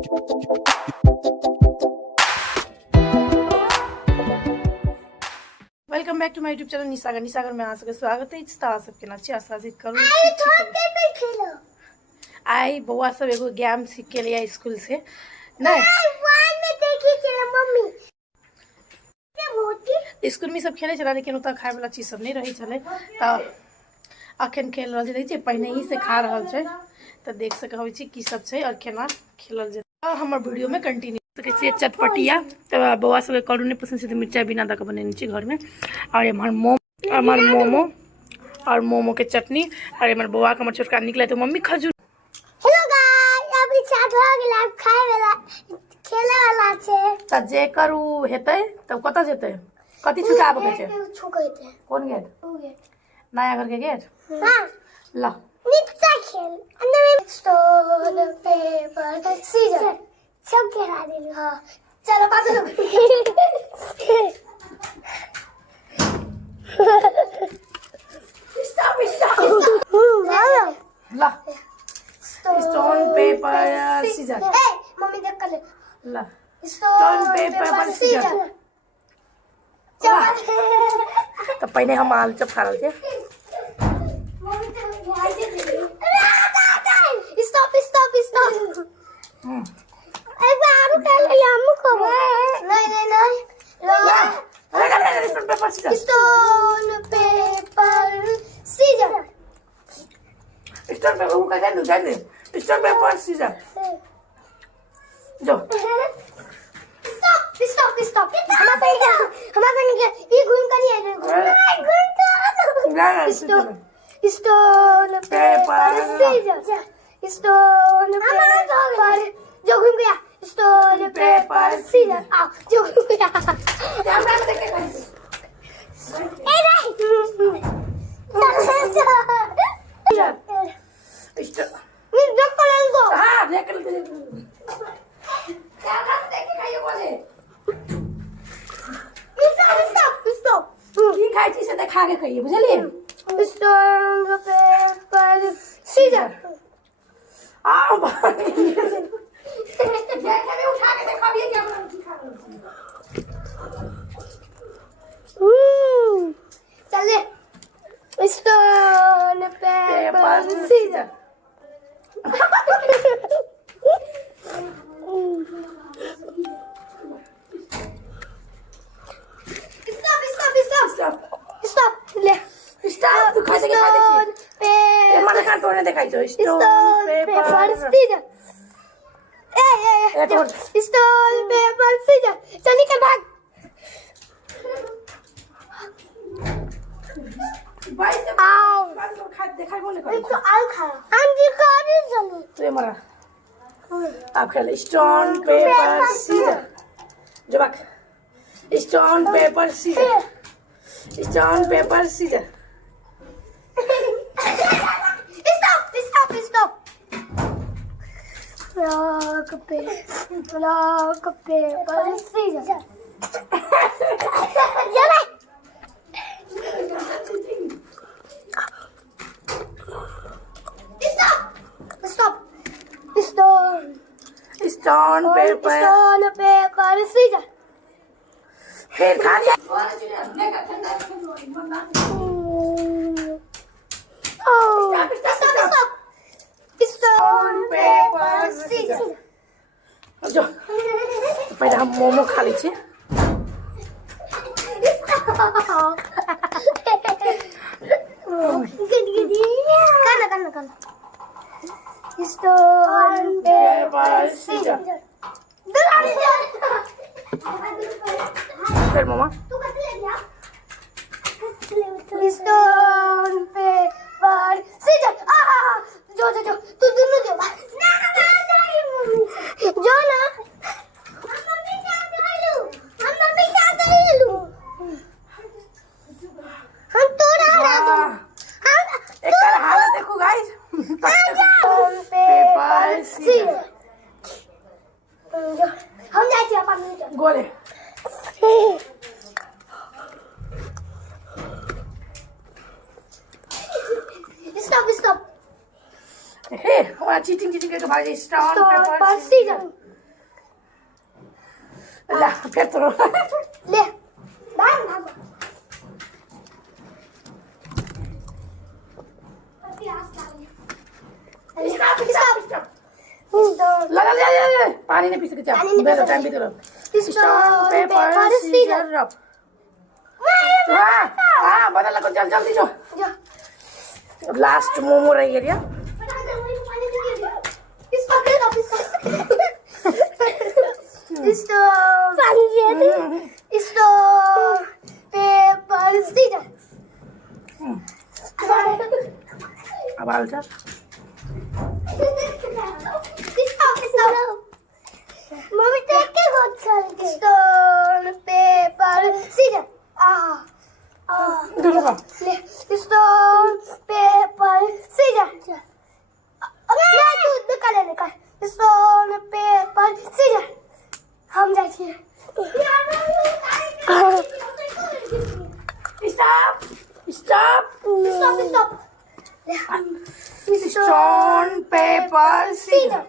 welcome back to my YouTube channel निसागर में आ सके स्वागत है सबके नाचे आशाजित करू आई बउआ सब एगो गेम सीख के लिया स्कूल से नहीं स्कूल में सब खेले चला लेकिन उतना खाए वाला चीज सब नहीं रही चले तो अखन खेल रहा है पहले ही से खा रहा है तो देख सके की सब है और केना खेलल जाए हमारे वीडियो में कंटिन्यू सके चटपटिया तो बउआ सब करू नहीं पसंद से तो मिर्चा बिना दे बने घर में और हमार मोमो और मोमो के चटनी और हमारे बउआ के छोटका निकले तो मम्मी खजूर हेलो गाइस अभी चाट हो गेल खाए वाला खेले वाला छे त जे करू हेतै तब कत जेतै कथि छुटाबे के छै छुकैते कोन गेट ओ गेट नया घर के गेट हां ला नीचा खेल अंदर में स्टोन पेपर सीजर सब गिरा दिल हां चलो पास लो स्टॉप ला स्टोन पेपर सीजर ए मम्मी देख कर ले ला स्टोन पेपर सीजर तो पहले हम आलू चप खा रहे थे स्टॉप स्टॉप स्टॉप एक बार आलू खा ले हम को नहीं stone paper scissor stone paper scissor stone paper वो कहते हैं स्टोन पेपर सीजर जो स्टॉप स्टॉप हमारा ये घूम कर नहीं आए घूम stone paper scissor stone paper जो घूम गया स्टोन पेपर सीजर आओ जो घूम गया ए नहीं खा के खाइए बुझलिए स्टोन पेपर सीजर आओ भाई में उठा के दिखाइए क्या खा चलिए स्टोन पेपर सीजर स्टॉप ले स्टॉप तू कैसे खा देखिए ये माने कान तोड़ने दिखाई जो stone paper scissor stone paper scissor चल निकल भाग भाई से आओ खा दिखाई बोले कर तो आल खा अंजी का नहीं चलो तो ये मारा आप खेल स्टोन पेपर सीजर जो बाक stone paper scissor stone paper scissor stop block paper scissor चले स्टॉप स्टोन पेपर सीजर फिर खा लिया स्टोन पेपर सीजर जो पहले हम मोमो खा ली छे काना स्टोन पेपर सीजर फिर मामा स्टोन पेपर सीजर जो तू दोनों जो जो ना हम तोड़ा एक हालत देखो गाइस पेपर सीजर हम जाए अपन गोले स्टॉप हे हमारा चीटिंग करके भाई स्टोन पेपर सीजर ला फिर तो ले भाग भाग ला पानी नहीं पी सकते टाइम भी करो स्टोन पेपर सीजर रब हाँ बदल लगो जल्दी जो लास्ट मोमो रही है अब आल जा मम्मी देख के बहुत खेलती stone paper scissor stone paper scissor निकाल स्टोन पेपर सीजर हम जाइ छियै stop stop stop stone paper scissor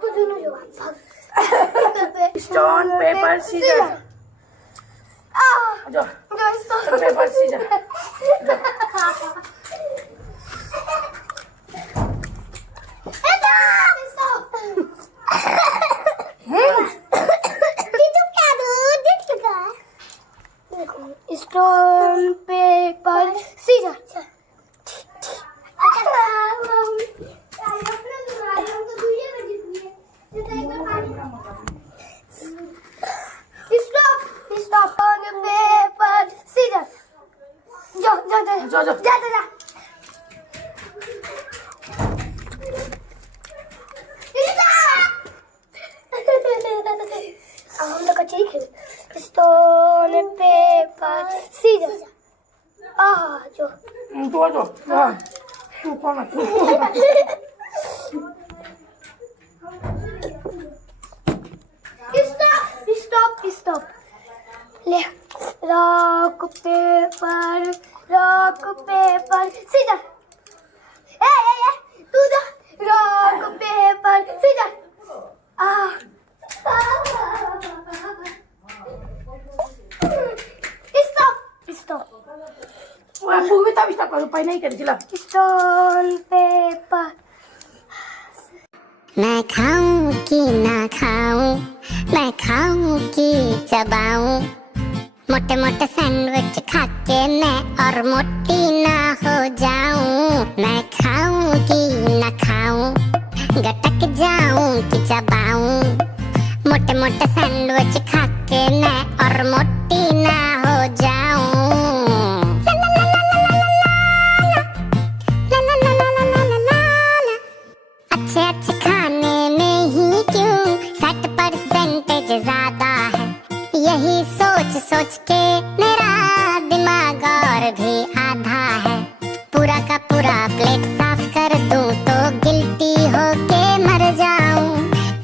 तू दोनों जो स्टोन पेपर सीजर जो stone paper scissor stone paper scissor stop paper scissor जा हम लोग ठीक है स्टोन पेपर सीजर जो तू कौन स्टॉप ले रॉक पेपर सीजर ए तू जा rock paper scissor stop movie तब स्टॉप करो पहले ही कर दिला स्टोन पेपर मैं खाऊं कि ना खाऊं मैं खाऊं कि चबाऊं मोटे मोटे सैंडविच खा के मैं और मोटी ना हो जाऊं मैं खाऊं कि ना खाऊं गटक जाऊं कि चबाऊं मोटे मोटे सैंडविच खा के मैं और मोटी ना हो जाऊं अच्छे अच्छे खाने में ही क्यों 60% ज्यादा है यही सोच सोच के मेरा दिमाग और भी आधा है पूरा का पूरा प्लेट साफ कर दूं तो गिल्टी होके मर जाऊं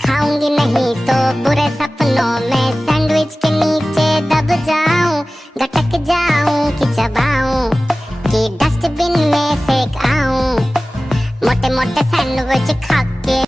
खाऊंगी नहीं तो बुरे सपनों में सैंडविच के नीचे दब जाऊं गटक जाऊं कि चबाऊं कि डस्टबिन में फेंक आऊं मोटे मोटे सैंडविच खा के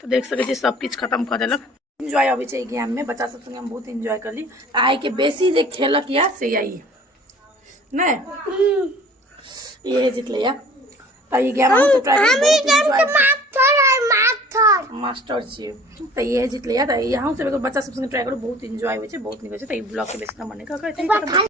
तो देख सके छी सब किछ खत्म कर देलक एंजॉय अबै छै गेम में बच्चा सब संगे हम बहुत एंजॉय करली आइ के बेसी जे खेलक या से आई नै ये जितले या त ई गेम हम सब ट्राई मास्टर छी त ये जितले या त यहाँ से बच्चा सब संगे ट्राई करू बहुत एंजॉय होय छै बहुत नीक होय छै त ई ब्लॉग के बेसी न बने का